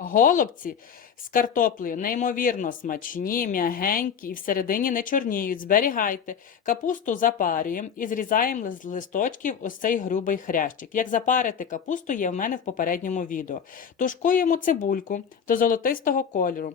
Голубці з картоплею неймовірно смачні, м'ягенькі і всередині не чорніють. Зберігайте. Капусту запарюємо і зрізаємо з листочків ось цей грубий хрящик. Як запарити капусту, є в мене в попередньому відео. Тушкуємо цибульку до золотистого кольору.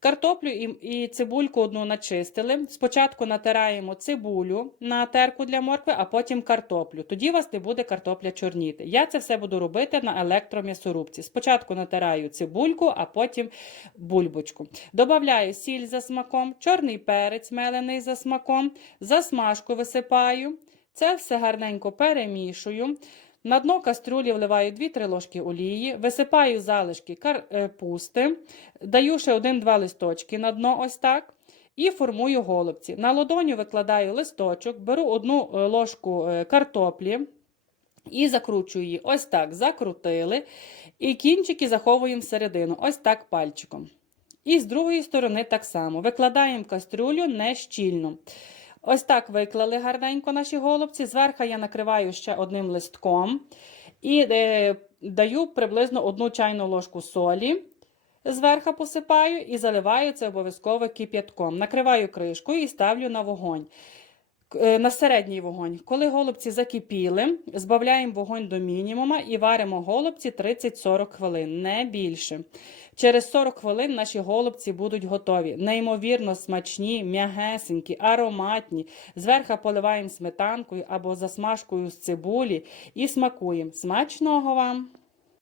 Картоплю і, і цибульку одну начистили. Спочатку натираємо цибулю на терку для моркви, а потім картоплю. Тоді у вас не буде картопля чорніти. Я це все буду робити на електром'ясорубці. Спочатку натираю цибульку, а потім бульбочку. Добавляю сіль за смаком, чорний перець мелений за смаком, засмажку висипаю. Це все гарненько перемішую. На дно каструлі вливаю 2-3 ложки олії, висипаю залишки капусти, даю ще 1-2 листочки на дно ось так. І формую голубці. На ладоню викладаю листочок, беру одну е, ложку е, картоплі і закручую її. Ось так закрутили. І кінчики заховуємо всередину, ось так пальчиком. І з другої сторони так само. Викладаємо кастрюлю не щільно. Ось так виклали гарненько наші голубці. Зверху я накриваю ще одним листком і е, даю приблизно одну чайну ложку солі. Зверху посипаю і заливаю це обов'язково кип'ятком. Накриваю кришкою і ставлю на вогонь. Е, На середній вогонь. Коли голубці закипіли, збавляємо вогонь до мінімума і варимо голубці 30-40 хвилин, не більше. Через 40 хвилин наші голубці будуть готові. Неймовірно смачні, м'ягесенькі, ароматні. Зверху поливаємо сметанкою або засмажкою з цибулі і смакуємо. Смачного вам!